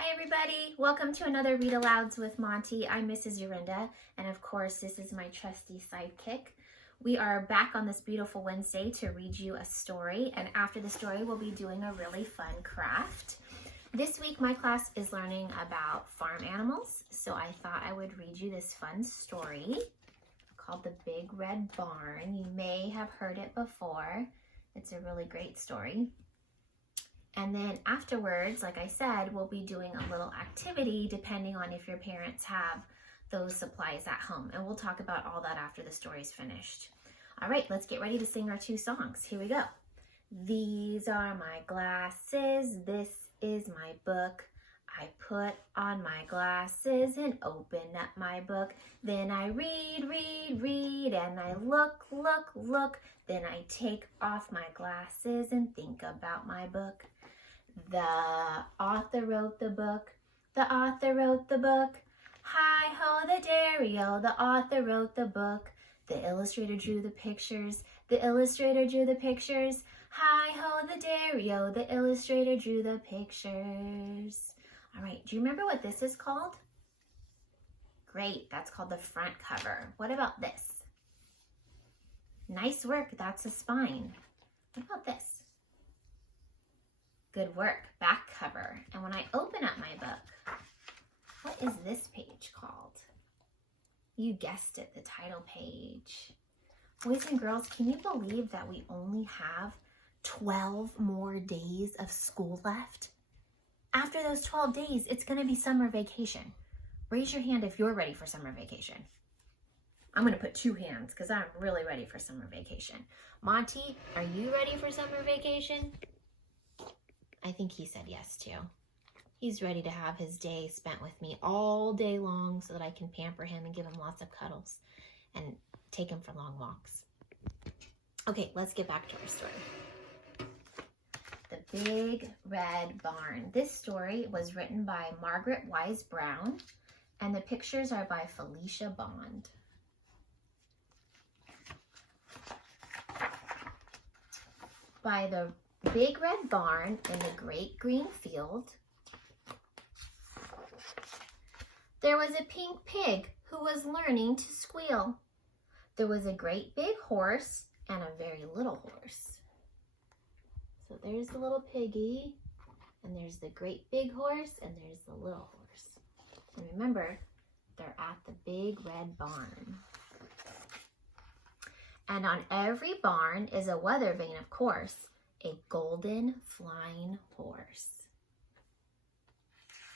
Hi everybody, welcome to another Read Alouds with Monty. I'm Mrs. Yorinda, and of course this is my trusty sidekick. We are back on this beautiful Wednesday to read you a story, and after the story we'll be doing a really fun craft. This week my class is learning about farm animals, so I thought I would read you this fun story called The Big Red Barn. You may have heard it before. It's a really great story. And then afterwards, like I said, we'll be doing a little activity depending on if your parents have those supplies at home. And we'll talk about all that after the story's finished. All right, let's get ready to sing our two songs. Here we go. These are my glasses. This is my book. I put on my glasses and open up my book. Then I read, and I look. Then I take off my glasses and think about my book. The author wrote the book. The author wrote the book. Hi-ho the dairy-o, the author wrote the book. The illustrator drew the pictures. The illustrator drew the pictures. Hi-ho the dairy-o, the illustrator drew the pictures. All right, do you remember what this is called? Great, that's called the front cover. What about this? Nice work, that's a spine. What about this? Good work, back cover. And when I open up my book, what is this page called? You guessed it, the title page. Boys and girls, can you believe that we only have 12 more days of school left? After those 12 days, it's gonna be summer vacation. Raise your hand if you're ready for summer vacation. I'm gonna put two hands because I'm really ready for summer vacation. Monty, are you ready for summer vacation? I think he said yes too. He's ready to have his day spent with me all day long so that I can pamper him and give him lots of cuddles and take him for long walks. Okay, let's get back to our story. The Big Red Barn. This story was written by Margaret Wise Brown, and the pictures are by Felicia Bond. By the Big Red Barn in the great green field, there was a pink pig who was learning to squeal. There was a great big horse and a very little horse. So there's the little piggy, and there's the great big horse, and there's the little horse. And remember, they're at the Big Red Barn. And on every barn is a weather vane, of course, a golden flying horse.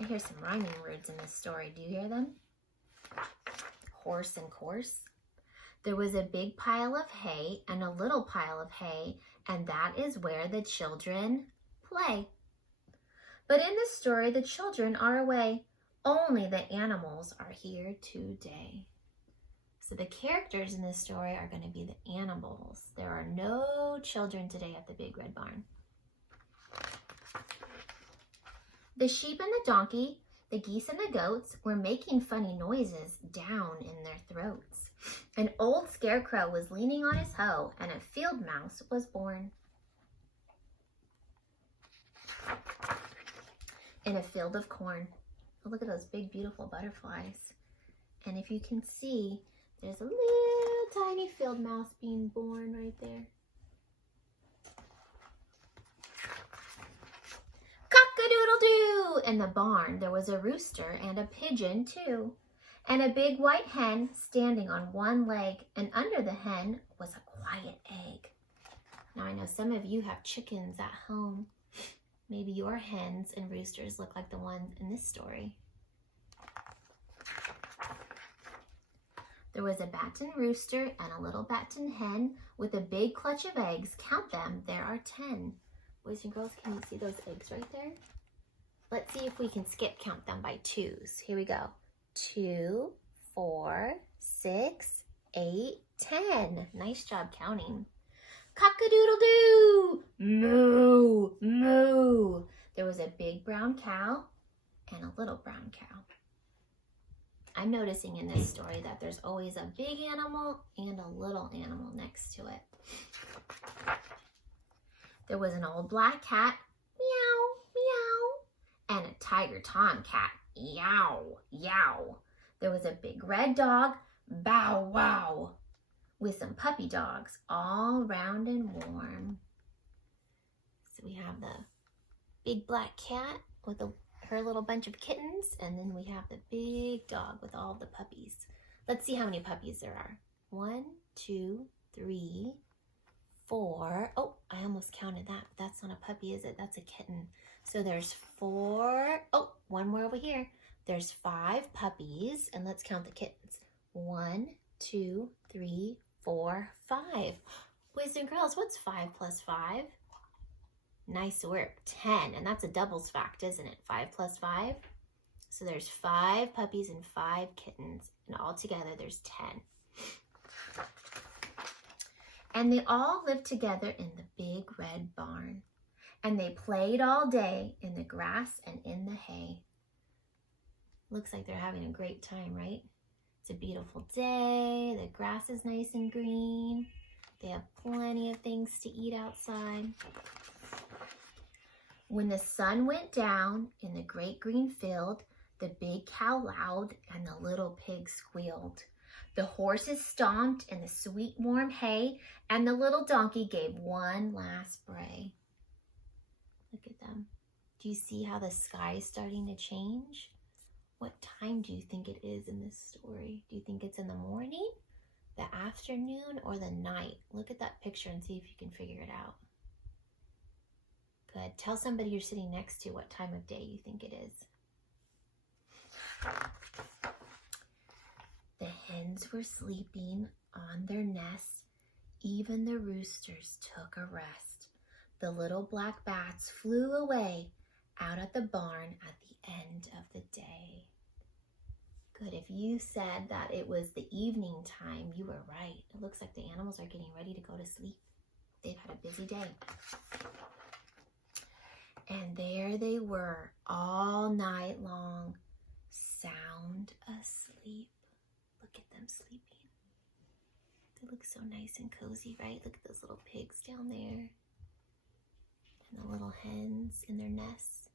I hear some rhyming words in this story. Do you hear them? Horse and course. There was a big pile of hay and a little pile of hay, and that is where the children play. But in this story, the children are away. Only the animals are here today. So the characters in this story are going to be the animals. There are no children today at the Big Red Barn. The sheep and the donkey, the geese and the goats were making funny noises down in their throats. An old scarecrow was leaning on his hoe, and a field mouse was born. In a field of corn. Oh, look at those big, beautiful butterflies. And if you can see, there's a little tiny field mouse being born right there. Cock-a-doodle-doo! In the barn, there was a rooster and a pigeon too, and a big white hen standing on one leg, and under the hen was a quiet egg. Now I know some of you have chickens at home. Maybe your hens and roosters look like the ones in this story. There was a battened rooster and a little battened hen with a big clutch of eggs. Count them, there are 10. Boys and girls, can you see those eggs right there? Let's see if we can skip count them by twos. Here we go. 2, 4, 6, 8, 10. Nice job counting. Cock-a-doodle-doo! Moo, moo. There was a big brown cow and a little brown cow. I'm noticing in this story that there's always a big animal and a little animal next to it. There was an old black cat, meow, meow, and a tiger tomcat, yow, yow. There was a big red dog, bow wow, with some puppy dogs, all round and warm. So we have the big black cat with her little bunch of kittens, and then we have the big dog with all the puppies. Let's see how many puppies there are. 1, 2, 3, 4. Oh, I almost counted that. That's not a puppy, is it? That's a kitten. So there's 4. Oh, one more over here. There's 5 puppies, and let's count the kittens. 1, 2, 3, 4, 5. Boys and girls, what's 5 plus 5? Nice work, 10. And that's a doubles fact, isn't it? 5 plus 5. So there's 5 puppies and 5 kittens, and all together there's 10. And they all lived together in the big red barn. And they played all day in the grass and in the hay. Looks like they're having a great time, right? It's a beautiful day. The grass is nice and green. They have plenty of things to eat outside. When the sun went down in the great green field, the big cow lowed and the little pig squealed. The horses stomped in the sweet warm hay, and the little donkey gave one last bray. Look at them. Do you see how the sky is starting to change? What time do you think it is in this story? Do you think it's in the morning, the afternoon, or the night? Look at that picture and see if you can figure it out. Good. Tell somebody you're sitting next to what time of day you think it is. The hens were sleeping on their nests. Even the roosters took a rest. The little black bats flew away out at the barn at the end of the day. Good. If you said that it was the evening time, you were right. It looks like the animals are getting ready to go to sleep. They've had a busy day. And there they were all night long, sound asleep. Look at them sleeping. They look so nice and cozy, right? Look at those little pigs down there. And the little hens in their nests.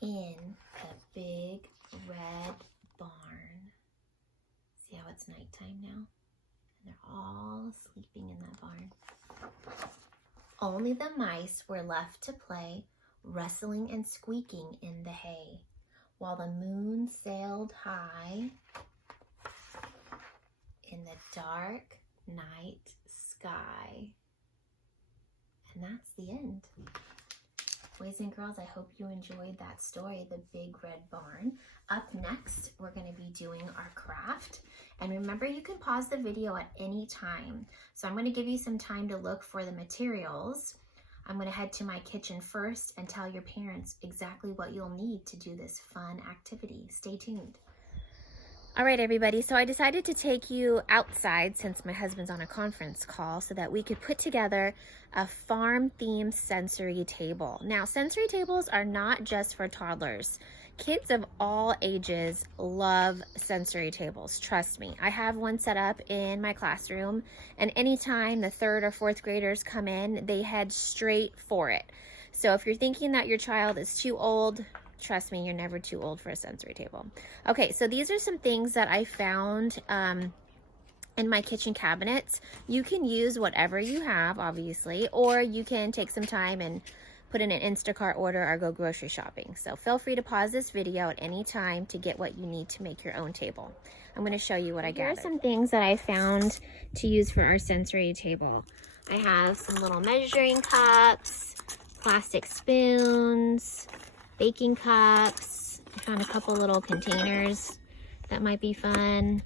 In the big red barn. See how it's nighttime now? And they're all sleeping in that barn. Only the mice were left to play, rustling and squeaking in the hay, while the moon sailed high in the dark night sky. And that's the end. Boys and girls, I hope you enjoyed that story, The Big Red Barn. Up next, we're going to be doing our craft. And remember, you can pause the video at any time. So I'm going to give you some time to look for the materials. I'm going to head to my kitchen first and tell your parents exactly what you'll need to do this fun activity. Stay tuned. All right, everybody, so I decided to take you outside since my husband's on a conference call so that we could put together a farm-themed sensory table. Now, sensory tables are not just for toddlers. Kids of all ages love sensory tables, trust me. I have one set up in my classroom, and anytime the 3rd or 4th graders come in, they head straight for it. So if you're thinking that your child is too old, trust me, you're never too old for a sensory table. Okay, so these are some things that I found in my kitchen cabinets. You can use whatever you have, obviously, or you can take some time and put in an Instacart order or go grocery shopping. So feel free to pause this video at any time to get what you need to make your own table. I'm going to show you what I gathered. Here are some things that I found to use for our sensory table. I have some little measuring cups, plastic spoons, baking cups. I found a couple little containers that might be fun.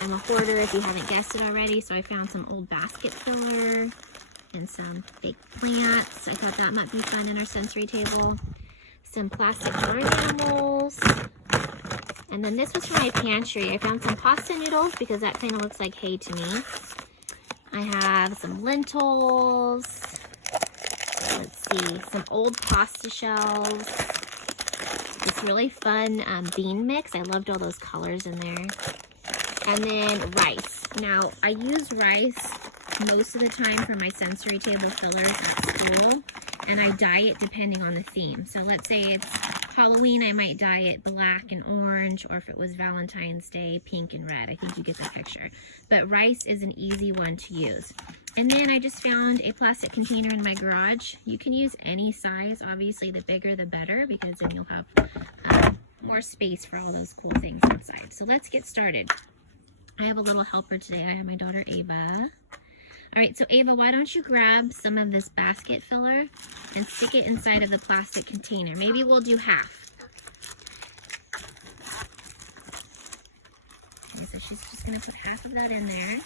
I'm a hoarder if you haven't guessed it already, so I found some old basket filler and some fake plants. I thought that might be fun in our sensory table. Some plastic barn animals. And then this was from my pantry. I found some pasta noodles because that kind of looks like hay to me. I have some lentils. Let's see, some old pasta shells. This really fun bean mix. I loved all those colors in there. And then rice. Now, I use rice most of the time for my sensory table fillers at school and I dye it depending on the theme. So let's say it's Halloween, I might dye it black and orange, or if it was Valentine's Day, pink and red. I think you get the picture. But rice is an easy one to use. And then I just found a plastic container in my garage. You can use any size. Obviously, the bigger the better, because then you'll have more space for all those cool things outside. So let's get started. I have a little helper today. I have my daughter Ava. All right, so Ava, why don't you grab some of this basket filler and stick it inside of the plastic container. Maybe we'll do half. Okay, so she's just gonna put half of that in there.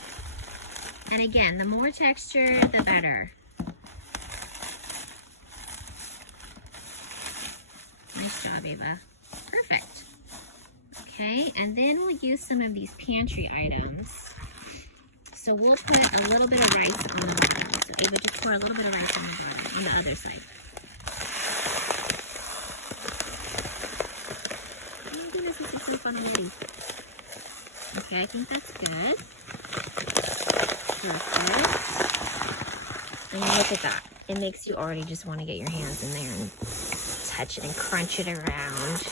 And again, the more texture, the better. Nice job, Ava. Perfect. Okay, and then we'll use some of these pantry items. So we'll put a little bit of rice on the bottom. So Ava, just pour a little bit of rice on the bottom, on the other side. Oh my goodness, this is so fun already. Okay, I think that's good. Perfect. And look at that. It makes you already just want to get your hands in there and touch it and crunch it around.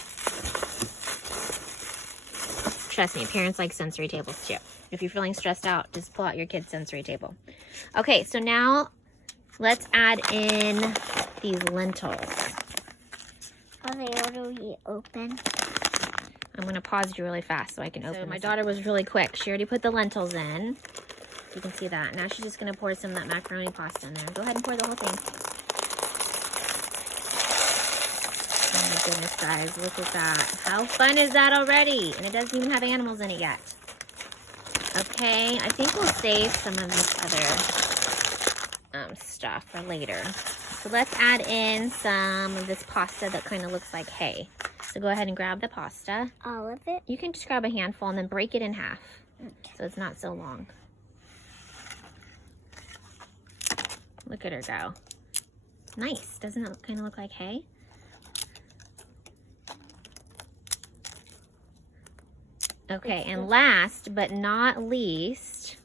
Trust me, parents like sensory tables too. If you're feeling stressed out, just pull out your kid's sensory table. Okay, so now let's add in these lentils. Are they already open? I'm gonna pause you really fast so I can open. So my daughter was really quick. She already put the lentils in. You can see that. Now she's just gonna pour some of that macaroni pasta in there. Go ahead and pour the whole thing. Oh my goodness, guys, look at that. How fun is that already? And it doesn't even have animals in it yet. Okay, I think we'll save some of this other stuff for later. So let's add in some of this pasta that kind of looks like hay. So go ahead and grab the pasta. All of it? You can just grab a handful and then break it in half. Okay. So it's not so long. Look at her go. Nice. Doesn't it kind of look like hay? Okay, and last but not least,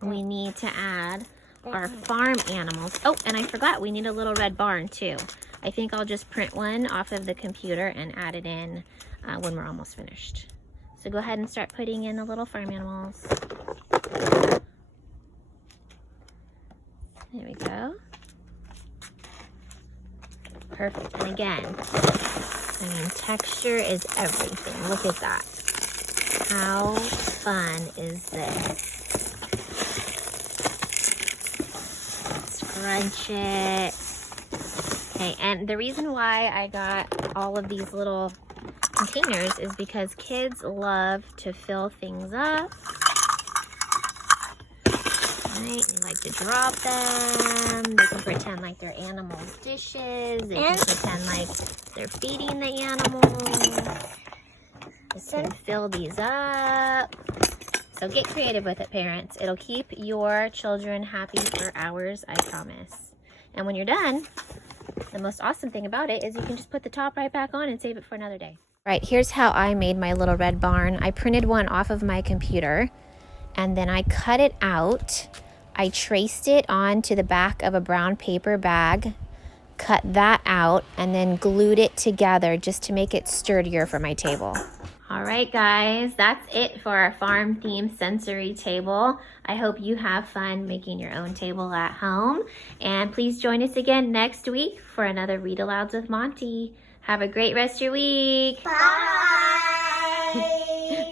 we need to add our farm animals. Oh, and I forgot, we need a little red barn too. I think I'll just print one off of the computer and add it in when we're almost finished. So go ahead and start putting in the little farm animals. There we go. Perfect. And again, I mean, texture is everything. Look at that. How fun is this? Scrunch it. Okay, and the reason why I got all of these little containers is because kids love to fill things up. Right? They like to drop them. They can pretend like they're animals' dishes. They can pretend like they're feeding the animals. Just gonna fill these up. So get creative with it, parents. It'll keep your children happy for hours, I promise. And when you're done, the most awesome thing about it is you can just put the top right back on and save it for another day. Right, here's how I made my little red barn. I printed one off of my computer and then I cut it out. I traced it onto the back of a brown paper bag, cut that out, and then glued it together just to make it sturdier for my table. All right, guys, that's it for our farm-themed sensory table. I hope you have fun making your own table at home. And please join us again next week for another Read Alouds with Monty. Have a great rest of your week. Bye.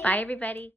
Bye, everybody.